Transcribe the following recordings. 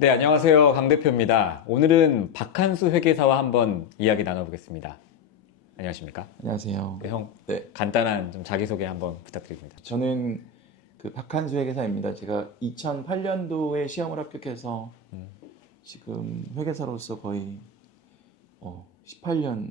네, 안녕하세요. 강 대표입니다. 오늘은 박한수 회계사와 한번 이야기 나눠보겠습니다. 안녕하십니까? 안녕하세요. 네, 형, 네, 간단한 좀 자기소개 한번 부탁드립니다. 저는 그 박한수 회계사입니다. 제가 2008년도에 시험을 합격해서 지금 회계사로서 거의 18년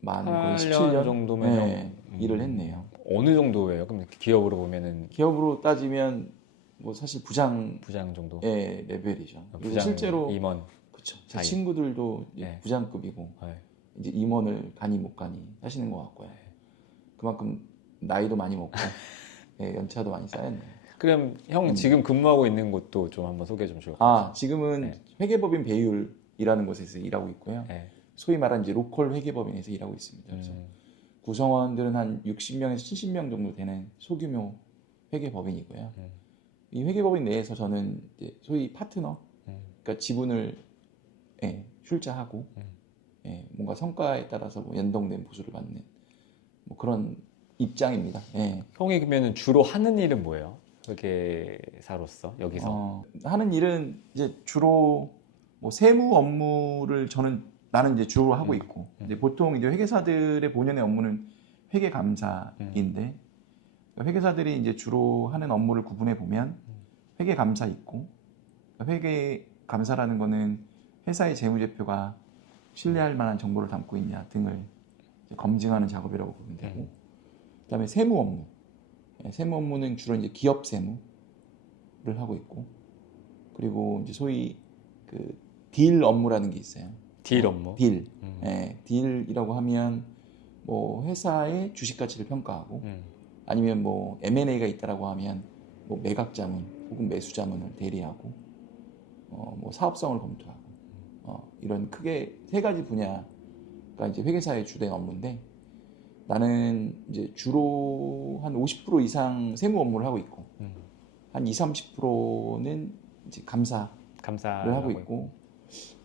만 거의 8년 17년 정도면 네, 일을 했네요. 어느 정도예요? 그럼 기업으로 보면은 기업으로 따지면 뭐 사실 부장의 부장 정도? 레벨이죠. 그래서 부장, 실제로 임원. 그쵸. 제 사이. 친구들도 이제 네. 부장급이고 네. 이제 임원을 가니 못 가니 하시는 것 같고요. 그만큼 나이도 많이 먹고 연차도 많이 쌓였네요. 그럼 형 지금 근무하고 있는 곳도 좀 한번 소개 좀 주세요. 지금은 네. 회계법인 배율이라는 곳에서 일하고 있고요. 네. 소위 말하는 이제 로컬 회계법인에서 일하고 있습니다. 그래서 구성원들은 한 60명에서 70명 정도 되는 소규모 회계법인이고요. 이 회계법인 내에서 저는 이제 소위 파트너, 그러니까 지분을 출자하고 뭔가 성과에 따라서 뭐 연동된 보수를 받는 뭐 그런 입장입니다. 형이 그러면 주로 하는 일은 뭐예요? 회계사로서 여기서? 하는 일은 이제 주로 뭐 세무 업무를 나는 이제 주로 하고 있고 이제 보통 이제 회계사들의 본연의 업무는 회계 감사인데 회계사들이 이제 주로 하는 업무를 구분해 보면 회계 감사 있고 회계 감사라는 거는 회사의 재무제표가 신뢰할 만한 정보를 담고 있냐 등을 이제 검증하는 작업이라고 보면 되고 그다음에 세무 업무. 세무 업무는 주로 이제 기업 세무를 하고 있고 그리고 이제 소위 그 딜 업무라는 게 있어요. 딜 업무? 딜. 딜이라고 하면 뭐 회사의 주식 가치를 평가하고 아니면 뭐 M&A가 있다라고 하면 뭐 매각 자문 혹은 매수 자문을 대리하고 뭐 사업성을 검토하고 이런 크게 세 가지 분야가 이제 회계사의 주된 업무인데 나는 이제 주로 한 50% 이상 세무 업무를 하고 있고 한 20-30%는 이제 감사를 하고 있고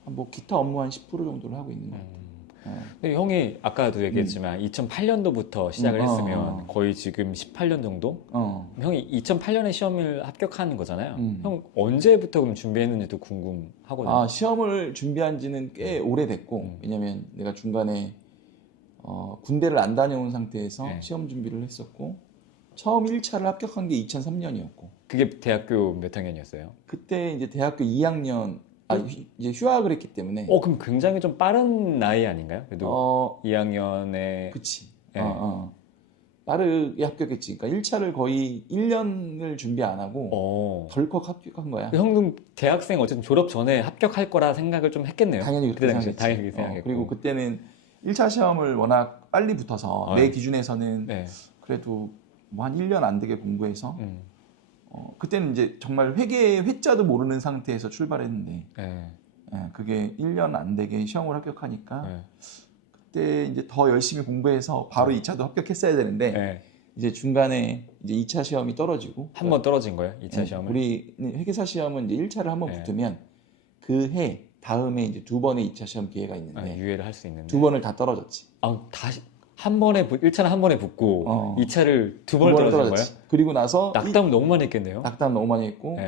뭐 기타 업무 한 10% 정도를 하고 있는 것 같아요. 근데 형이 아까도 얘기했지만 2008년도부터 시작을 했으면 거의 지금 18년 정도? 형이 2008년에 시험을 합격한 거잖아요. 형 언제부터 그럼 준비했는지도 궁금하거든요. 시험을 준비한 지는 꽤 오래됐고 왜냐면 내가 중간에 군대를 안 다녀온 상태에서 시험 준비를 했었고 처음 1차를 합격한 게 2003년이었고 그게 대학교 몇 학년이었어요? 그때 이제 대학교 2학년 이제 휴학을 했기 때문에 그럼 굉장히 좀 빠른 나이 아닌가요? 그래도 2학년에 그치 네. 빠르게 합격했지. 그러니까 1차를 거의 1년을 준비 안 하고 덜컥 합격한 거야. 형도 대학생 어쨌든 졸업 전에 합격할 거라 생각을 좀 했겠네요. 당연히 그렇게 생각했지. 당연히 생각했고. 그리고 그때는 1차 시험을 워낙 빨리 붙어서 내 기준에서는 그래도 뭐 한 1년 안 되게 공부해서 그때는 이제 정말 회자도 모르는 상태에서 출발했는데 그게 1년 안 되게 시험을 합격하니까 그때 이제 더 열심히 공부해서 바로 2차도 합격했어야 되는데 이제 중간에 이제 2차 시험이 떨어지고 한 번 떨어진 거예요? 2차 시험을? 우리 회계사 시험은 이제 1차를 한 번 붙으면 그 해 다음에 이제 두 번의 2차 시험 기회가 있는데 유예를 할 수 있는데 두 번을 다 떨어졌지. 다시 한 번에 1차는 한 번에 붙고 2차를 두 번을 떨어진 거예요? 그리고 나서 낙담을 너무 많이 했겠네요. 낙담 너무 많이 했고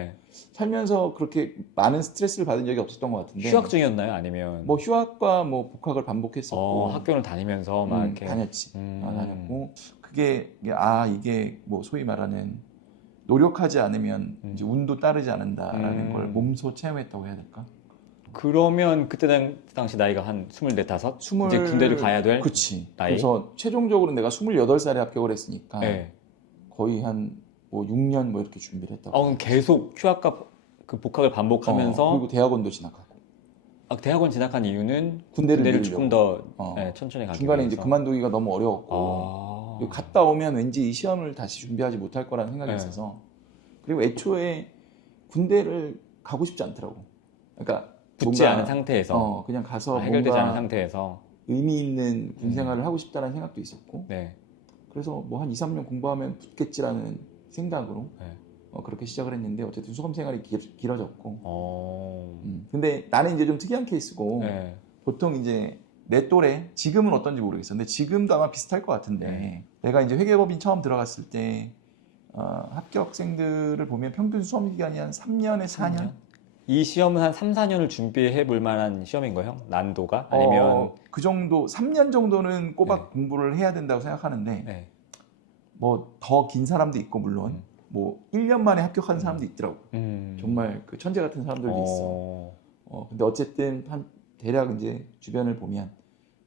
살면서 그렇게 많은 스트레스를 받은 적이 없었던 것 같은데 휴학 중이었나요? 아니면 뭐 휴학과 뭐 복학을 반복했었고 학교를 다니면서 막 이렇게 다녔지. 다녔고 그게 이게 뭐 소위 말하는 노력하지 않으면 이제 운도 따르지 않는다라는 걸 몸소 체험했다고 해야 될까? 그러면 그때 당시 나이가 한 24, 5? 이제 군대를 가야 될 그치. 나이? 그래서 최종적으로 내가 28살에 합격을 했으니까 거의 한 뭐 6년 뭐 이렇게 준비를 했다고. 그럼 계속 휴학과 그 복학을 반복하면서 그리고 대학원도 진학하고. 대학원 진학한 이유는 군대를 조금 더 천천히 가기 중간에 위해서. 이제 그만두기가 너무 어려웠고 그리고 갔다 오면 왠지 이 시험을 다시 준비하지 못할 거라는 생각이 있어서 그리고 애초에 군대를 가고 싶지 않더라고. 그러니까 붙지 않은 상태에서 그냥 가서 해결되지 않은 상태에서 의미 있는 군 생활을 하고 싶다는 생각도 있었고 그래서 뭐 한 2, 3년 공부하면 붙겠지라는 생각으로 그렇게 시작을 했는데 어쨌든 수험 생활이 길어졌고 근데 나는 이제 좀 특이한 케이스고 보통 이제 내 또래 지금은 어떤지 모르겠어. 근데 지금도 아마 비슷할 것 같은데 내가 이제 회계법인 처음 들어갔을 때 합격생들을 보면 평균 수험 기간이 한 3년에서 4년? 이 시험은 한 3, 4년을 준비해 볼 만한 시험인 거예요? 난도가? 아니면 그 정도 3년 정도는 꼬박 네. 공부를 해야 된다고 생각하는데 네. 뭐 더 긴 사람도 있고 물론 뭐 1년 만에 합격한 사람도 있더라고. 정말 그 천재 같은 사람들도 있어. 근데 어쨌든 한 대략 이제 주변을 보면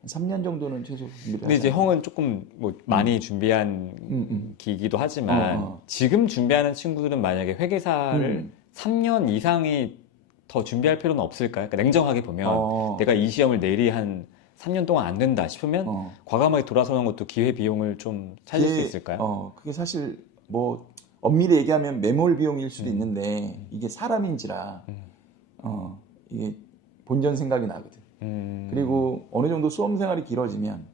한 3년 정도는 최소 준비를 근데 이제 하잖아. 형은 조금 뭐 많이 준비한 기이기도 하지만 지금 준비하는 친구들은 만약에 회계사를 3년 이상이 더 준비할 필요는 없을까요? 그러니까 냉정하게 보면 내가 이 시험을 내리 한 3년 동안 안 된다 싶으면 과감하게 돌아서는 것도 기회 비용을 좀 찾을 수 있을까요? 그게 사실 뭐 엄밀히 얘기하면 매몰 비용일 수도 있는데 이게 사람인지라 이게 본전 생각이 나거든. 그리고 어느 정도 수험 생활이 길어지면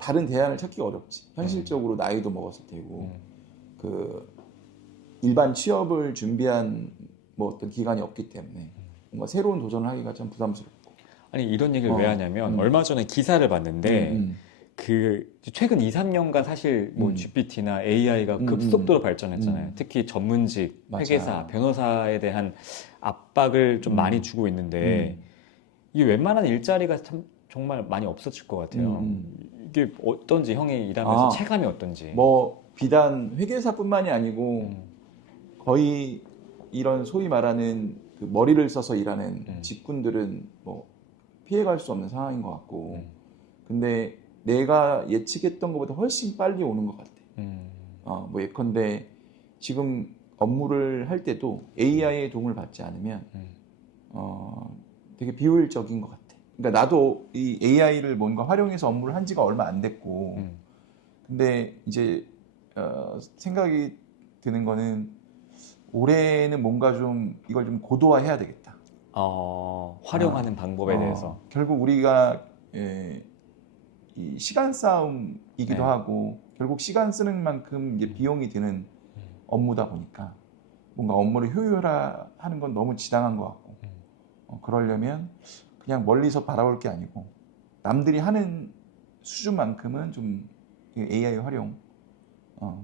다른 대안을 찾기가 어렵지. 현실적으로 나이도 먹었을 테고 그 일반 취업을 준비한 뭐 어떤 기간이 없기 때문에 뭔가 새로운 도전을 하기가 참 부담스럽고. 아니 이런 얘기를 왜 하냐면 얼마 전에 기사를 봤는데 그 최근 2, 3년간 사실 뭐 GPT나 AI가 급속도로 발전했잖아요. 특히 전문직, 회계사, 맞아. 변호사에 대한 압박을 좀 많이 주고 있는데 이게 웬만한 일자리가 참 정말 많이 없어질 것 같아요. 이게 어떤지 형이 일하면서 체감이 어떤지. 뭐 비단 회계사뿐만이 아니고 거의 이런 소위 말하는 그 머리를 써서 일하는 직군들은 뭐 피해갈 수 없는 상황인 것 같고 근데 내가 예측했던 것보다 훨씬 빨리 오는 것 같아. 뭐 예컨대 지금 업무를 할 때도 AI의 도움을 받지 않으면 되게 비효율적인 것 같아. 그러니까 나도 이 AI를 뭔가 활용해서 업무를 한 지가 얼마 안 됐고 근데 이제 생각이 드는 거는 올해는 뭔가 좀 이걸 좀 고도화해야 되겠다. 활용하는 방법에 대해서. 결국 우리가 이 시간 싸움이기도 네. 하고 결국 시간 쓰는 만큼 이제 비용이 드는 업무다 보니까 뭔가 업무를 효율화하는 건 너무 지당한 것 같고 그러려면 그냥 멀리서 바라볼 게 아니고 남들이 하는 수준만큼은 좀 AI 활용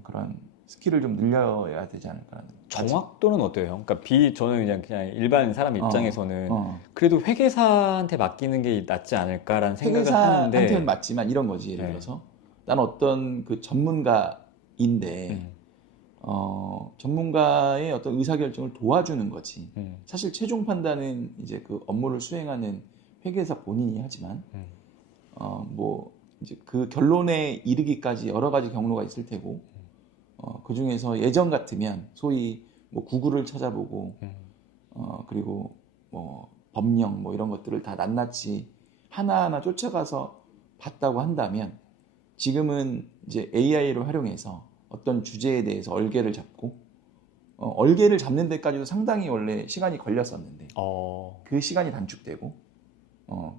그런 스킬을 좀 늘려야 되지 않을까라는. 정확도는 어때요, 형? 그러니까 저는 그냥 일반 사람 입장에서는 그래도 회계사한테 맡기는 게 낫지 않을까라는 생각을 하는데 회계사한테는 맞지만 이런 거지. 예를 들어서 난 어떤 그 전문가인데 전문가의 어떤 의사결정을 도와주는 거지. 사실 최종 판단은 이제 그 업무를 수행하는 회계사 본인이 하지만 뭐 이제 그 결론에 이르기까지 여러 가지 경로가 있을 테고 그 중에서 예전 같으면 소위 뭐 구글을 찾아보고 그리고 뭐 법령 뭐 이런 것들을 다 낱낱이 하나하나 쫓아가서 봤다고 한다면 지금은 이제 AI를 활용해서 어떤 주제에 대해서 얼개를 잡고 얼개를 잡는 데까지도 상당히 원래 시간이 걸렸었는데 그 시간이 단축되고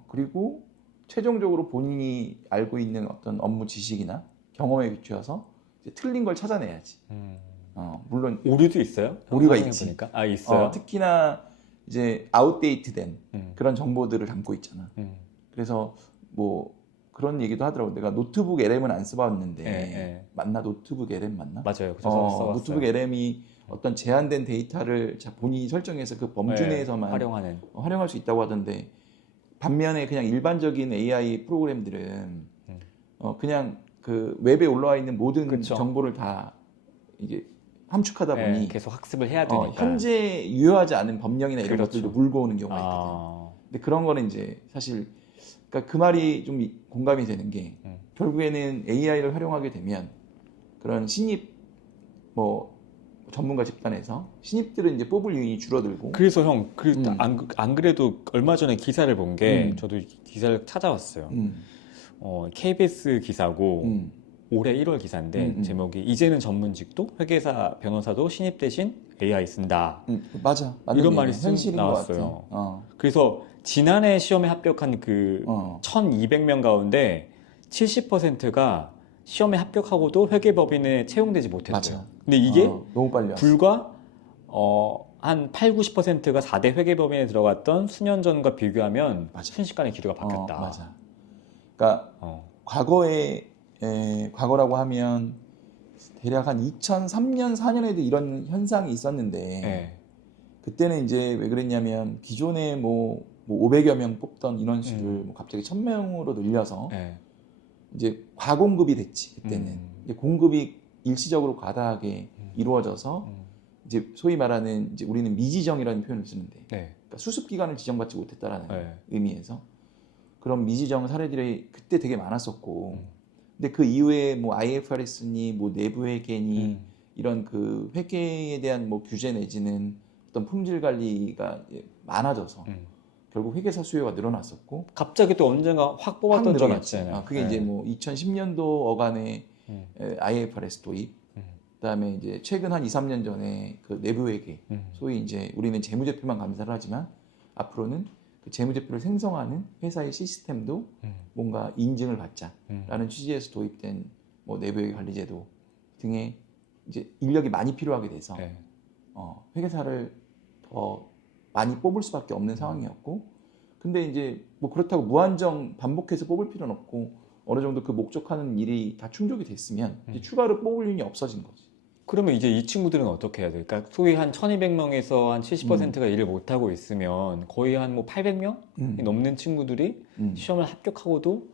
그리고 최종적으로 본인이 알고 있는 어떤 업무 지식이나 경험에 비추어서 이제 틀린 걸 찾아내야지. 물론 오류도 있어요? 오류가 있지. 보니까? 있어요. 특히나 이제 아웃데이트된 그런 정보들을 담고 있잖아. 그래서 뭐 그런 얘기도 하더라고. 내가 노트북 LM은 안 써봤는데 맞나? 노트북 LM 맞나? 맞아요. 써봤어요. 노트북 LM이 어떤 제한된 데이터를 본인이 설정해서 그 범주 내에서만 활용할 수 있다고 하던데 반면에 그냥 일반적인 AI 프로그램들은 그냥 그 웹에 올라와 있는 모든 정보를 다 이제 함축하다 보니 계속 학습을 해야 되니까 현재 유효하지 않은 법령이나 이런 것들도 물고 오는 경우가 있거든요. 근데 그런 거는 이제 사실 그러니까 그 말이 좀 공감이 되는 게 결국에는 AI를 활용하게 되면 그런 신입 뭐 전문가 집단에서 신입들은 이제 뽑을 유인이 줄어들고. 그래서 형, 안 그래도 얼마 전에 기사를 본 게 저도 기사를 찾아왔어요. KBS 기사고 올해 1월 기사인데 제목이 이제는 전문직도 회계사 변호사도 신입 대신 AI 쓴다. 맞아. 이런 말이 나왔어요. 그래서 지난해 시험에 합격한 그 1200명 가운데 70%가 시험에 합격하고도 회계법인에 채용되지 못했어요. 맞아. 근데 이게 너무 빨리 불과 한 8, 90%가 4대 회계법인에 들어갔던 수년 전과 비교하면 순식간에 기류가 바뀌었다. 맞아. 그러니까 과거라고 하면 대략 한 2003년, 4년에도 이런 현상이 있었는데 그때는 이제 왜 그랬냐면 기존에 뭐 500여 명 뽑던 인원수를 뭐 갑자기 1000명으로 늘려서 네. 이제 과공급이 됐지. 그때는 이제 공급이 일시적으로 과다하게 이루어져서 이제 소위 말하는 이제 우리는 미지정이라는 표현을 쓰는데 네. 그러니까 수습 기간을 지정받지 못했다라는 네. 의미에서 그런 미지정 사례들이 그때 되게 많았었고 근데 그 이후에 뭐 IFRS니 뭐 내부 회계니 이런 그 회계에 대한 뭐 규제 내지는 어떤 품질 관리가 많아져서 결국 회계사 수요가 늘어났었고 갑자기 또 언젠가 확 뽑았던 적이 있잖아요. 그게 이제 뭐 2010년도 어간에 IFRS 도입, 그다음에 이제 최근 한 2, 3년 전에 그 내부 회계, 소위 이제 우리는 재무제표만 감사를 하지만 앞으로는 그 재무제표를 생성하는 회사의 시스템도 뭔가 인증을 받자라는 취지에서 도입된 뭐 내부 회계 관리제도 등의 이제 인력이 많이 필요하게 돼서 회계사를 더 많이 뽑을 수밖에 없는 상황이었고, 근데 이제 뭐 그렇다고 무한정 반복해서 뽑을 필요는 없고 어느 정도 그 목적하는 일이 다 충족이 됐으면 이제 추가로 뽑을 일이 없어진 거지. 그러면 이제 이 친구들은 어떻게 해야 될까? 소위 한 1200명에서 한 70%가 일을 못하고 있으면 거의 한 뭐 800명이 넘는 친구들이 시험을 합격하고도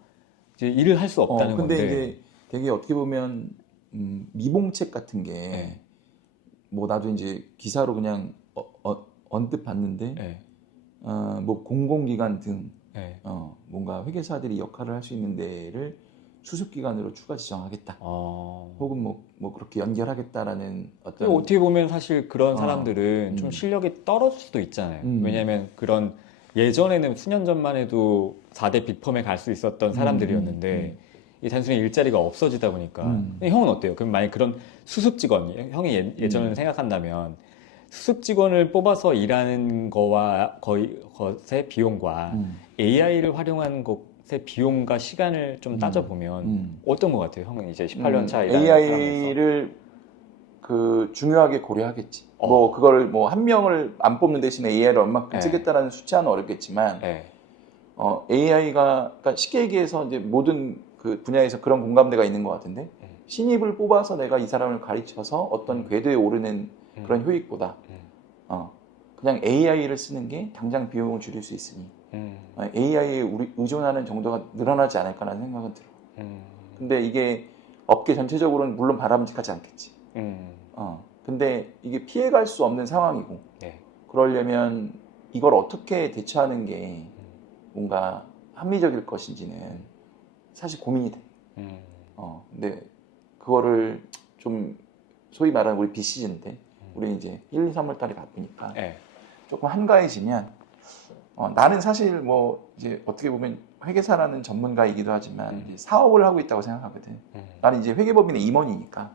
이제 일을 할 수 없다는 근데 건데. 이제 되게 어떻게 보면 미봉책 같은 게 뭐 나도 이제 기사로 그냥 언뜻 봤는데 뭐 공공기관 등 뭔가 회계사들이 역할을 할 수 있는 데를 수습기관으로 추가 지정하겠다. 혹은 뭐 그렇게 연결하겠다라는 어떤. 어떻게 보면 사실 그런 사람들은 좀 실력이 떨어질 수도 있잖아요. 왜냐하면 그런 예전에는 수년 전만 해도 4대 빅펌에 갈 수 있었던 사람들이었는데 이 단순히 일자리가 없어지다 보니까. 근데 형은 어때요? 그럼 만약 그런 수습 직원, 형이 예전을 생각한다면 수습 직원을 뽑아서 일하는 거와 것의 비용과 AI를 활용한 것의 비용과 시간을 좀 따져보면 어떤 것 같아요? 형은 이제 18년 차 일하는 AI를 그 중요하게 고려하겠지. 뭐 그걸 뭐 한 명을 안 뽑는 대신에 AI를 얼마큼 쓰겠다라는 수치는 어렵겠지만 AI가 그러니까 쉽게 얘기해서 이제 모든 그 분야에서 그런 공감대가 있는 것 같은데 신입을 뽑아서 내가 이 사람을 가르쳐서 어떤 궤도에 오르는 그런 효익보다 그냥 AI를 쓰는 게 당장 비용을 줄일 수 있으니 AI에 우리 의존하는 정도가 늘어나지 않을까라는 생각은 들어. 근데 이게 업계 전체적으로는 물론 바람직하지 않겠지. 근데 이게 피해갈 수 없는 상황이고 그러려면 이걸 어떻게 대처하는 게 뭔가 합리적일 것인지는 사실 고민이 돼. 근데 그거를 좀 소위 말하는 우리 비시즌 때 우리 이제 1, 2, 3월 달에 바쁘니까 조금 한가해지면 나는 사실 뭐 이제 어떻게 보면 회계사라는 전문가이기도 하지만 이제 사업을 하고 있다고 생각하거든. 나는 이제 회계법인의 임원이니까.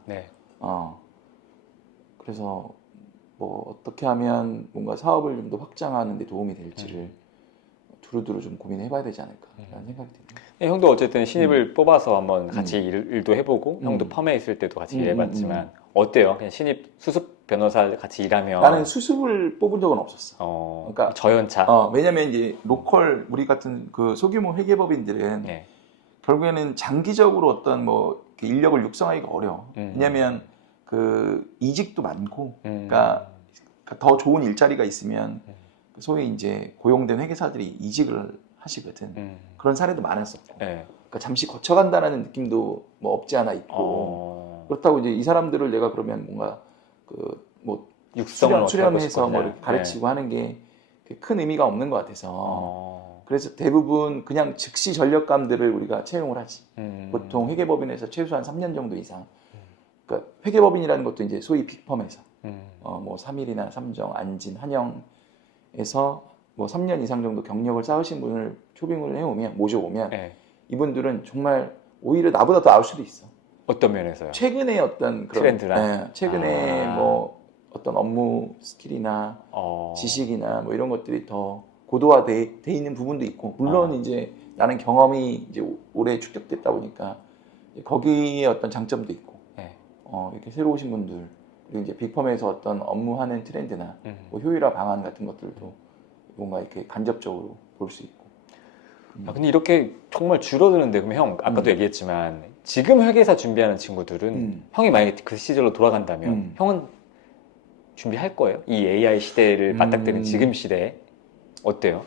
그래서 뭐 어떻게 하면 뭔가 사업을 좀 더 확장하는 데 도움이 될지를 두루두루 좀 고민해봐야 되지 않을까라는 생각이 듭니다. 형도 어쨌든 신입을 뽑아서 한번 같이 일도 해보고 형도 펌에 있을 때도 같이 일해봤지만 어때요? 그냥 신입 수습 변호사 같이 일하면 나는 수습을 뽑은 적은 없었어. 그러니까 저연차. 왜냐면 이제 로컬 우리 같은 그 소규모 회계법인들은 결국에는 장기적으로 어떤 뭐 인력을 육성하기가 어려워. 왜냐면 그 이직도 많고, 그러니까 더 좋은 일자리가 있으면 소위 이제 고용된 회계사들이 이직을 하시거든. 그런 사례도 많았었고. 그러니까 잠시 거쳐간다는 느낌도 뭐 없지 않아 있고. 그렇다고 이제 이 사람들을 내가 그러면 뭔가 그 뭐 수련해서 뭐 이렇게 가르치고 하는 게 큰 의미가 없는 것 같아서. 그래서 대부분 그냥 즉시 전력감들을 우리가 채용을 하지. 보통 회계법인에서 최소한 3년 정도 이상. 그러니까 회계법인이라는 것도 이제 소위 빅펌에서 뭐 3일이나 삼정, 안진, 한영에서 뭐 3년 이상 정도 경력을 쌓으신 분을 초빙을 해오면 모셔오면 이분들은 정말 오히려 나보다 더 나을 수도 있어. 어떤 면에서요? 최근에 어떤 그런 트렌드나 최근에 뭐 어떤 업무 스킬이나 지식이나 뭐 이런 것들이 더 고도화돼 있는 부분도 있고 물론 이제 나는 경험이 이제 오래 축적됐다 보니까 거기에 어떤 장점도 있고 이렇게 새로 오신 분들 그리고 이제 빅펌에서 어떤 업무하는 트렌드나 뭐 효율화 방안 같은 것들도 뭔가 이렇게 간접적으로 볼 수 있고. 근데 이렇게 정말 줄어드는데 그럼 형 아까도 얘기했지만 지금 회계사 준비하는 친구들은 형이 만약에 그 시절로 돌아간다면 형은 준비할 거예요? 이 AI 시대를 맞닥뜨린 지금 시대에 어때요?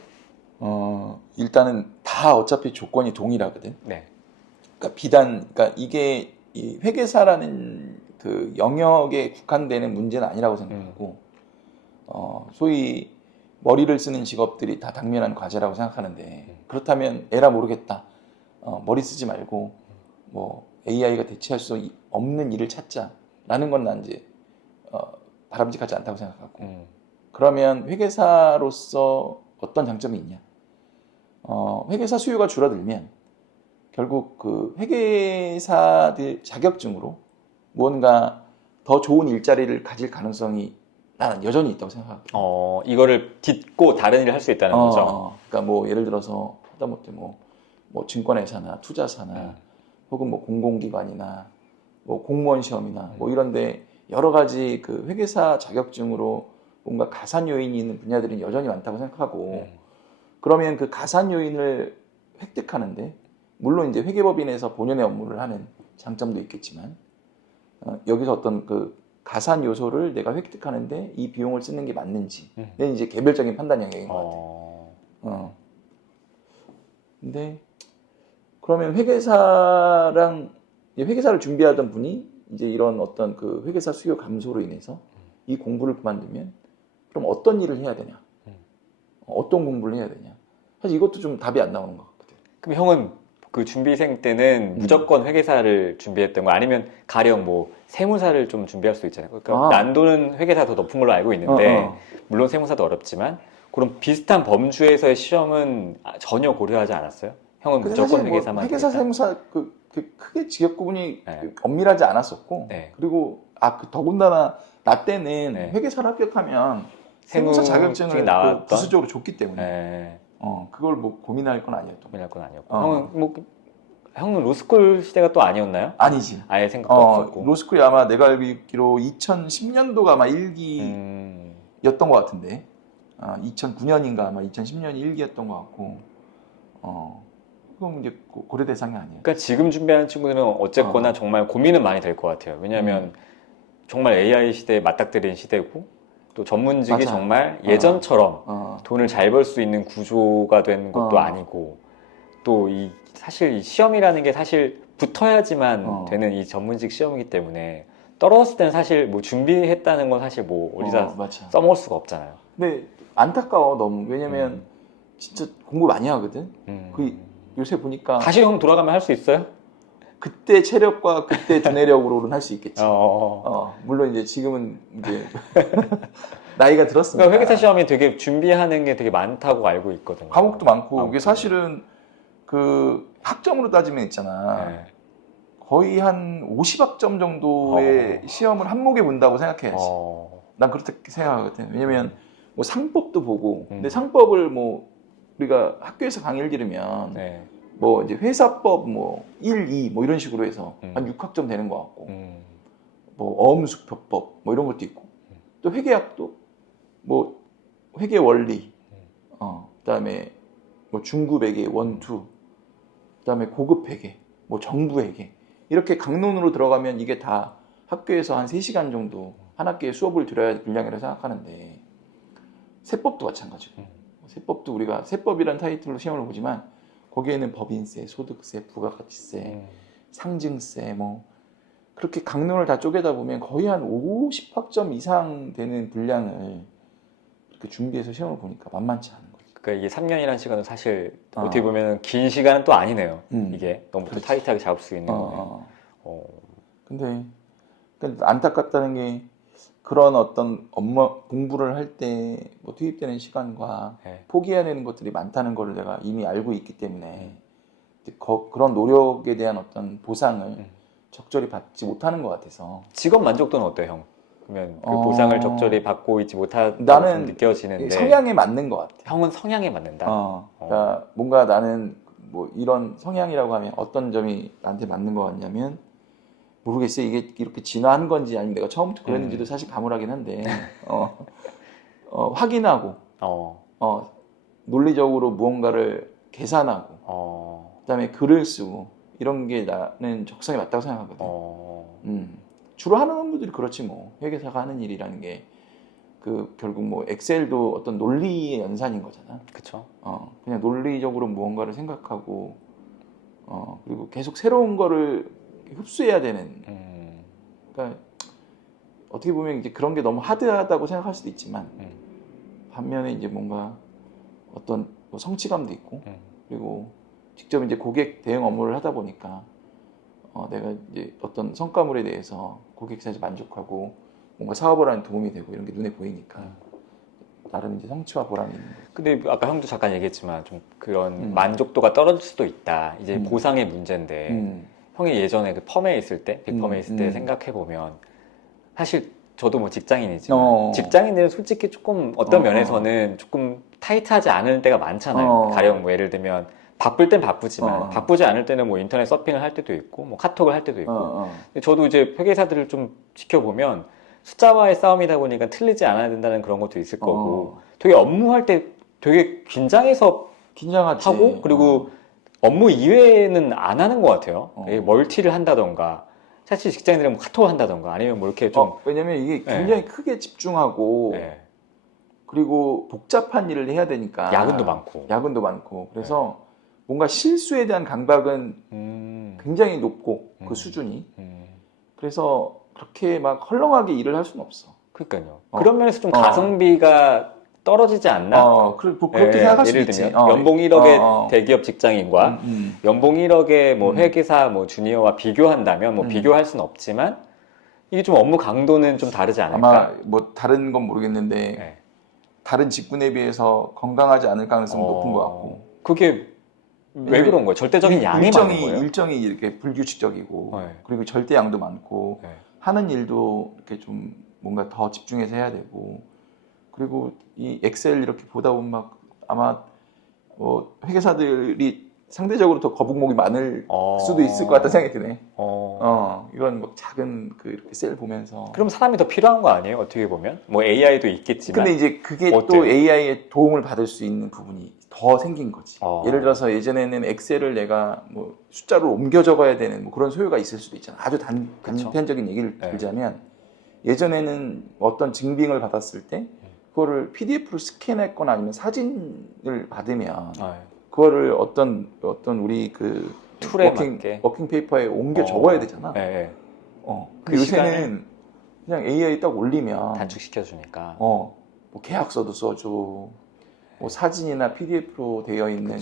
일단은 다 어차피 조건이 동일하거든. 네. 그러니까 그러니까 이게 이 회계사라는 그 영역에 국한되는 문제는 아니라고 생각하고, 소위 머리를 쓰는 직업들이 다 당면한 과제라고 생각하는데, 그렇다면 에라 모르겠다. 머리 쓰지 말고 뭐 AI가 대체할 수 없는 일을 찾자라는 건 난 이제 바람직하지 않다고 생각하고, 그러면 회계사로서 어떤 장점이 있냐? 회계사 수요가 줄어들면 결국 그 회계사들 자격증으로 무언가 더 좋은 일자리를 가질 가능성이 나는 여전히 있다고 생각하거든요. 이거를 딛고 다른 일을 할 수 있다는 거죠. 그러니까 뭐 예를 들어서 하다못해 뭐 증권회사나 투자사나 혹은 뭐 공공기관이나 뭐 공무원 시험이나 뭐 이런데 여러 가지 그 회계사 자격증으로 뭔가 가산 요인이 있는 분야들은 여전히 많다고 생각하고, 그러면 그 가산 요인을 획득하는데 물론 이제 회계법인에서 본연의 업무를 하는 장점도 있겠지만, 여기서 어떤 그 가산 요소를 내가 획득하는데 이 비용을 쓰는 게 맞는지는 이제 개별적인 판단 영역인 것 같아요. 근데 그러면 회계사를 준비하던 분이 이제 이런 어떤 그 회계사 수요 감소로 인해서 이 공부를 그만두면 그럼 어떤 일을 해야 되냐? 어떤 공부를 해야 되냐? 사실 이것도 좀 답이 안 나오는 것 같거든요. 그럼 형은 그 준비생 때는 무조건 회계사를 준비했던 거, 아니면 가령 뭐 세무사를 좀 준비할 수 있잖아요. 그러니까 난도는 회계사 더 높은 걸로 알고 있는데 물론 세무사도 어렵지만 그럼 비슷한 범주에서의 시험은 전혀 고려하지 않았어요? 형은 무조건 회계사만 회계사 되겠다? 세무사 크게 직업 구분이 엄밀하지 않았었고, 그리고 더군다나 나 때는 회계사를 합격하면 세무사 자격증을 부수적으로 줬기 때문에 그걸 뭐 고민할 건 아니었던 거예요. 형은 로스쿨 시대가 또 아니었나요? 아니지. 아예 생각도 없었고. 로스쿨이 아마 내가 알기로 2010년도가 아마 1기였던 것 같은데, 2009년인가 아마 2010년이 1기였던 것 같고, 그럼 이제 고려 대상이 아니에요. 그러니까 지금 준비하는 친구들은 어쨌거나 정말 고민은 많이 될 것 같아요. 왜냐하면 정말 AI 시대에 맞닥뜨린 시대고, 또 전문직이 정말 예전처럼 돈을 잘 벌 수 있는 구조가 된 것도 아니고, 또 사실 이 시험이라는 게 사실 붙어야지만 되는 이 전문직 시험이기 때문에 떨어졌을 때는 사실 뭐 준비했다는 건 사실 뭐 어디다 써먹을 수가 없잖아요. 근데 안타까워 너무. 왜냐면 진짜 공부 많이 하거든. 요새 보니까 다시 형 돌아가면 할 수 있어요? 그때 체력과 그때 두뇌력으로는 할 수 있겠지. 물론 이제 지금은 이제 나이가 들었으니까. 그러니까 회계사 시험이 되게 준비하는 게 되게 많다고 알고 있거든요. 과목도 많고, 이게 사실은 그 학점으로 따지면 있잖아. 거의 한 50학점 정도의 시험을 한 목에 문다고 생각해야지. 난 그렇게 생각하거든. 왜냐면 뭐 상법도 보고, 근데 상법을 뭐 우리가 학교에서 강의를 들으면 뭐 이제 회사법 뭐 1, 2 뭐 이런 식으로 해서 한 6학점 되는 것 같고, 뭐 어음수표법 뭐 이런 것도 있고, 또 회계학도 뭐 회계 원리, 그다음에 뭐 중급 회계 1, 2, 그다음에 고급 회계, 뭐 정부 회계, 이렇게 강론으로 들어가면 이게 다 학교에서 한 3시간 정도 한 학기에 수업을 들어야 할 분량이라고 생각하는데, 세법도 마찬가지고, 세법도 우리가 세법이라는 타이틀로 시험을 보지만 거기에는 법인세, 소득세, 부가가치세, 상증세 뭐 그렇게 강론을 다 쪼개다 보면 거의 한 50학점 이상 되는 분량을 이렇게 준비해서 시험을 보니까 만만치 않은 거죠. 그러니까 이게 3년이라는 시간은 사실 어떻게 보면 긴 시간은 또 아니네요. 이게 너무 또 타이트하게 잡을 수 있는 거네요. 근데 안타깝다는 게, 그런 어떤 공부를 할 때 뭐 투입되는 시간과 포기해야 되는 것들이 많다는 걸 내가 이미 알고 있기 때문에 그런 노력에 대한 어떤 보상을 적절히 받지 못하는 것 같아서. 직업 만족도는 어때요, 형? 그러면 그 보상을 적절히 받고 있지 못하다고 나는 느껴지는데. 성향에 맞는 것 같아. 형은 성향에 맞는다? 그러니까 뭔가 나는 뭐 이런 성향이라고 하면 어떤 점이 나한테 맞는 것 같냐면, 모르겠어요. 이게 이렇게 진화한 건지 아니면 내가 처음부터 그랬는지도 사실 가물하긴 한데, 확인하고, 논리적으로 무언가를 계산하고, 그다음에 글을 쓰고, 이런 게 나는 적성에 맞다고 생각하거든. 주로 하는 업무들이 그렇지 뭐. 회계사가 하는 일이라는 게 그 결국 뭐 엑셀도 어떤 논리의 연산인 거잖아. 그쵸. 그냥 논리적으로 무언가를 생각하고 그리고 계속 새로운 거를 흡수해야 되는. 그러니까 어떻게 보면 이제 그런 게 너무 하드하다고 생각할 수도 있지만 반면에 이제 뭔가 어떤 뭐 성취감도 있고 그리고 직접 이제 고객 대응 업무를 하다 보니까 내가 이제 어떤 성과물에 대해서 고객사에서 만족하고 뭔가 사업을 하는 도움이 되고 이런 게 눈에 보이니까 나름 이제 성취와 보람이 있는 거죠. 근데 아까 형도 잠깐 얘기했지만 좀 그런 만족도가 떨어질 수도 있다. 이제 보상의 문제인데 형이 예전에 그 펌에 있을 때, 빅펌에 있을 때 생각해 보면 사실 저도 뭐 직장인이지만 직장인들은 솔직히 조금 어떤 면에서는 조금 타이트하지 않을 때가 많잖아요. 가령 뭐 예를 들면 바쁠 땐 바쁘지만 바쁘지 않을 때는 뭐 인터넷 서핑을 할 때도 있고 뭐 카톡을 할 때도 있고 근데 저도 이제 회계사들을 좀 지켜보면 숫자와의 싸움이다 보니까 틀리지 않아야 된다는 그런 것도 있을 거고 되게 업무할 때 되게 긴장해서 긴장하지. 하고 그리고 업무 이외에는 안 하는 것 같아요. 멀티를 한다던가 사실 직장인들은 뭐 카톡을 한다던가 아니면 뭐 이렇게 좀 왜냐면 이게 굉장히 크게 집중하고 그리고 복잡한 일을 해야 되니까 야근도 많고 그래서 뭔가 실수에 대한 강박은 굉장히 높고 그 수준이 그래서 그렇게 막 헐렁하게 일을 할 수는 없어. 그러니까요. 그런 면에서 좀 가성비가 떨어지지 않나? 그렇게 생각할 수 있지. 연봉 1억의 대기업 직장인과 연봉 1억의 뭐 회계사 뭐 주니어와 비교한다면 뭐 비교할 수는 없지만 이게 좀 업무 강도는 좀 다르지 않을까? 아마 뭐 다른 건 모르겠는데 다른 직군에 비해서 건강하지 않을 가능성이 높은 것 같고. 그게 왜 그런 거예요? 절대적인 양이 많은 거예요? 일정이 이렇게 불규칙적이고 그리고 절대 양도 많고 하는 일도 이렇게 좀 뭔가 더 집중해서 해야 되고 그리고 이 엑셀 이렇게 보다 보면 막 아마 뭐 회계사들이 상대적으로 더 거북목이 많을 수도 있을 것 같다는 생각이 드네. 이런 뭐 작은 그 이렇게 셀 보면서. 그럼 사람이 더 필요한 거 아니에요? 어떻게 보면 뭐 AI도 있겠지만. 근데 이제 그게 또 AI의 도움을 받을 수 있는 부분이 더 생긴 거지. 예를 들어서 예전에는 엑셀을 내가 뭐 숫자로 옮겨 적어야 되는 뭐 그런 소요가 있을 수도 있잖아. 아주 단편적인 얘기를 들자면 예전에는 어떤 증빙을 받았을 때 그거를 PDF로 스캔했거나 아니면 사진을 받으면 그거를 어떤 우리 그 툴에 워킹 페이퍼에 옮겨 적어야 되잖아. 그 요새는 그냥 AI 딱 올리면 단축시켜 주니까. 뭐 계약서도 써줘. 뭐 사진이나 PDF로 되어 있는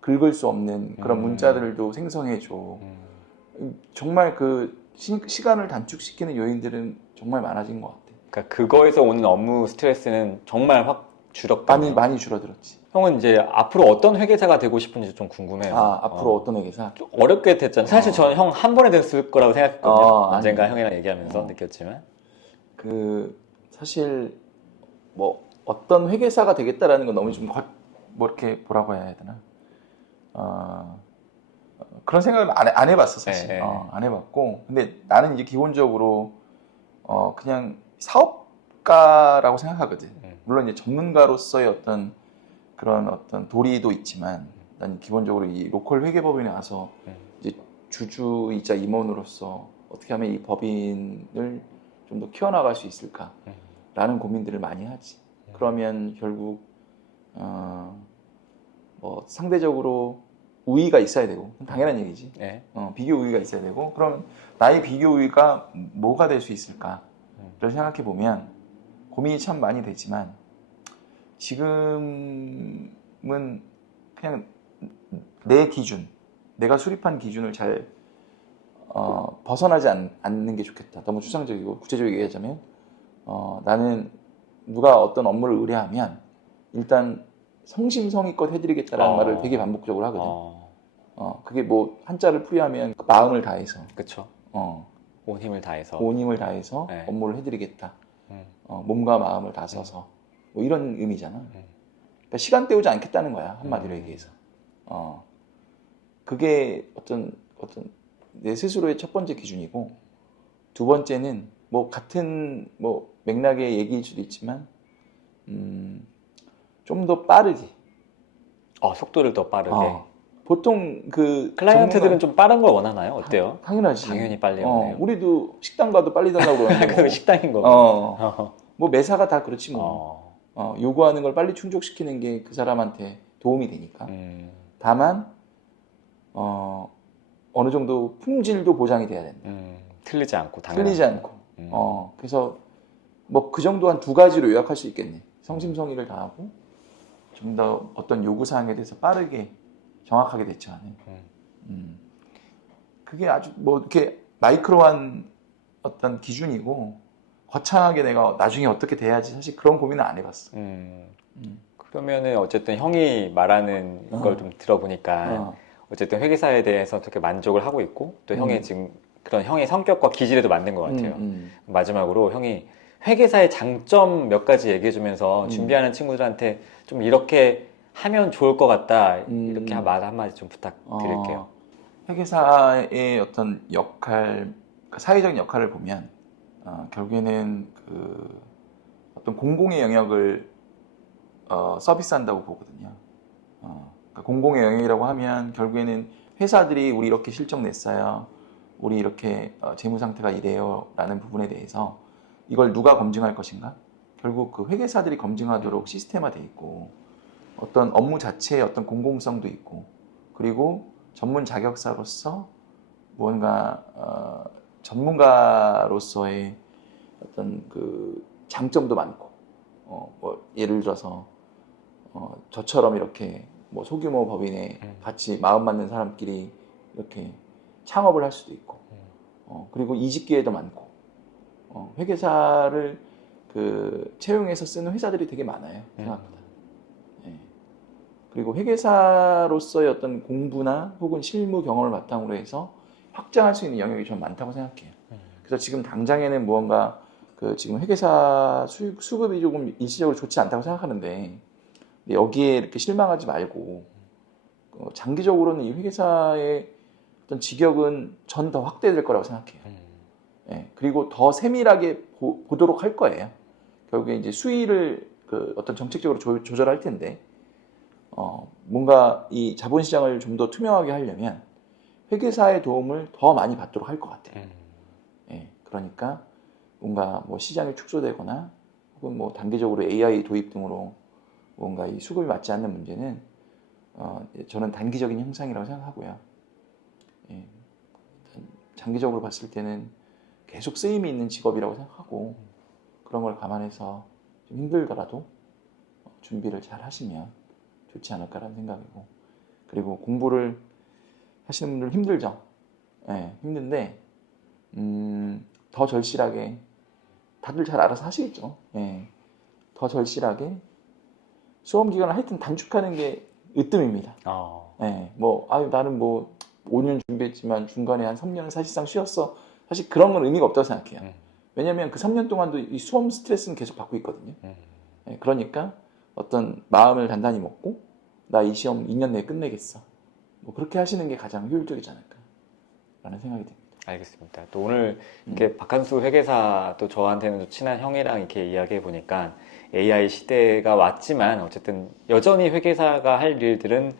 긁을 수 없는 그런 문자들도 생성해줘. 정말 그 시간을 단축시키는 요인들은 정말 많아진 것 같아. 그러니까 그거에서 오는 업무 스트레스는 정말 확 줄었거든요. 많이 줄어들었지. 형은 이제 앞으로 어떤 회계사가 되고 싶은지 좀 궁금해요. 앞으로 어떤 회계사? 좀 어렵게 됐잖아요. 사실 저는 형 한 번에 됐을 거라고 생각했거든요. 언젠가 형이랑 얘기하면서 느꼈지만. 사실 뭐 어떤 회계사가 되겠다라는 건 너무 좀 뭐 이렇게 뭐라고 해야 되나? 그런 생각을 안 해봤어 사실. 안 해봤고. 근데 나는 이제 기본적으로 그냥 사업가라고 생각하거든. 물론 이제 전문가로서의 어떤 그런 어떤 도리도 있지만 난 기본적으로 이 로컬 회계법인에 와서 이제 주주이자 임원으로서 어떻게 하면 이 법인을 좀 더 키워나갈 수 있을까라는 고민들을 많이 하지. 그러면 결국 뭐 상대적으로 우위가 있어야 되고 당연한 얘기지. 비교 우위가 있어야 되고 그럼 나의 비교 우위가 뭐가 될 수 있을까를 생각해 보면 고민이 참 많이 되지만 지금은 그냥 내 기준, 내가 수립한 기준을 잘 벗어나지 않는 게 좋겠다. 너무 추상적이고 구체적이게 얘기하자면 나는 누가 어떤 업무를 의뢰하면 일단 성심성의껏 해드리겠다라는 말을 되게 반복적으로 하거든. 그게 뭐 한자를 풀이하면 마음을 다해서. 그렇죠. 온 힘을 다해서. 업무를 해드리겠다. 몸과 마음을 다 써서. 뭐 이런 의미잖아. 그러니까 시간 때우지 않겠다는 거야. 한마디로 얘기해서. 그게 어떤 내 스스로의 첫 번째 기준이고 두 번째는 뭐 같은 뭐 맥락의 얘기일 수도 있지만 좀 더 빠르게 속도를 더 빠르게 보통 그 클라이언트들은 좀 빠른 걸 원하나요? 어때요? 당연하지. 당연히 빨리 오네요. 우리도 식당 가도 빨리 달라고 그러는데 그거 식당인 거. 뭐 매사가 다 그렇지 뭐. 요구하는 걸 빨리 충족시키는 게 그 사람한테 도움이 되니까. 다만 어느 정도 품질도 보장이 돼야 된다. 틀리지 않고 당연히. 틀리지 않고. 그래서 뭐 그 정도 한 두 가지로 요약할 수 있겠네. 성심성의를 다하고 좀 더 어떤 요구 사항에 대해서 빠르게 정확하게 대처하는. 그게 아주 뭐 이렇게 마이크로한 어떤 기준이고 거창하게 내가 나중에 어떻게 돼야지 사실 그런 고민은 안 해봤어. 그러면은 어쨌든 형이 말하는 걸 좀 들어보니까 어쨌든 회계사에 대해서 어떻게 만족을 하고 있고 또 형의 지금 그런 형의 성격과 기질에도 맞는 것 같아요. 마지막으로 형이 회계사의 장점 몇 가지 얘기해주면서 준비하는 친구들한테 좀 이렇게 하면 좋을 것 같다 이렇게 말 한마디 좀 부탁드릴게요. 회계사의 어떤 역할, 사회적 역할을 보면 결국에는 그 어떤 공공의 영역을 서비스한다고 보거든요. 그러니까 공공의 영역이라고 하면 결국에는 회사들이 우리 이렇게 실적 냈어요. 우리 이렇게 재무 상태가 이래요. 라는 부분에 대해서 이걸 누가 검증할 것인가? 결국 그 회계사들이 검증하도록 시스템화되어 있고 어떤 업무 자체의 어떤 공공성도 있고 그리고 전문 자격사로서 무언가 전문가로서의 어떤 그 장점도 많고 뭐 예를 들어서 저처럼 이렇게 뭐 소규모 법인에 같이 마음 맞는 사람끼리 이렇게 창업을 할 수도 있고 그리고 이직 기회도 많고 회계사를 그 채용해서 쓰는 회사들이 되게 많아요 생각보다. 그리고 회계사로서의 어떤 공부나 혹은 실무 경험을 바탕으로 해서 확장할 수 있는 영역이 좀 많다고 생각해요. 그래서 지금 당장에는 무언가 그 지금 회계사 수급이 조금 일시적으로 좋지 않다고 생각하는데 여기에 이렇게 실망하지 말고 장기적으로는 이 회계사의 어떤 직역은 전 더 확대될 거라고 생각해요. 그리고 더 세밀하게 보도록 할 거예요. 결국에 이제 수위를 그 어떤 정책적으로 조절할 텐데 뭔가 이 자본시장을 좀 더 투명하게 하려면 회계사의 도움을 더 많이 받도록 할 것 같아요. 그러니까 뭔가 뭐 시장이 축소되거나 혹은 뭐 단계적으로 AI 도입 등으로 뭔가 이 수급이 맞지 않는 문제는 저는 단기적인 현상이라고 생각하고요. 장기적으로 봤을 때는 계속 쓰임이 있는 직업이라고 생각하고 그런 걸 감안해서 좀 힘들더라도 준비를 잘 하시면 좋지 않을까라는 생각이고 그리고 공부를 하시는 분들 힘들죠. 힘든데 더 절실하게 다들 잘 알아서 하시겠죠. 더 절실하게 수험 기간을 하여튼 단축하는 게 으뜸입니다. 나는 뭐 5년 준비했지만 중간에 한 3년은 사실상 쉬었어. 사실 그런 건 의미가 없다고 생각해요. 왜냐하면 그 3년 동안도 이 수험 스트레스는 계속 받고 있거든요. 그러니까 어떤 마음을 단단히 먹고 나 이 시험 2년 내에 끝내겠어. 뭐 그렇게 하시는 게 가장 효율적이지 않을까라는 생각이 듭니다. 알겠습니다. 또 오늘 이렇게 박한수 회계사 또 저한테는 또 친한 형이랑 이렇게 이야기해 보니까 AI 시대가 왔지만 어쨌든 여전히 회계사가 할 일들은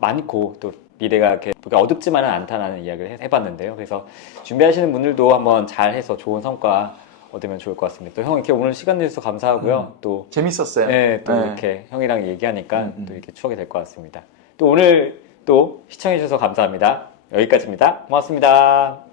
많고 또 미래가 이렇게 어둡지만은 않다는 이야기를 해봤는데요. 그래서 준비하시는 분들도 한번 잘 해서 좋은 성과 얻으면 좋을 것 같습니다. 또 형 이렇게 오늘 시간 내주셔서 감사하고요. 또 재밌었어요. 네, 또 이렇게 형이랑 얘기하니까 또 이렇게 추억이 될 것 같습니다. 또 오늘 또 시청해 주셔서 감사합니다. 여기까지입니다. 고맙습니다.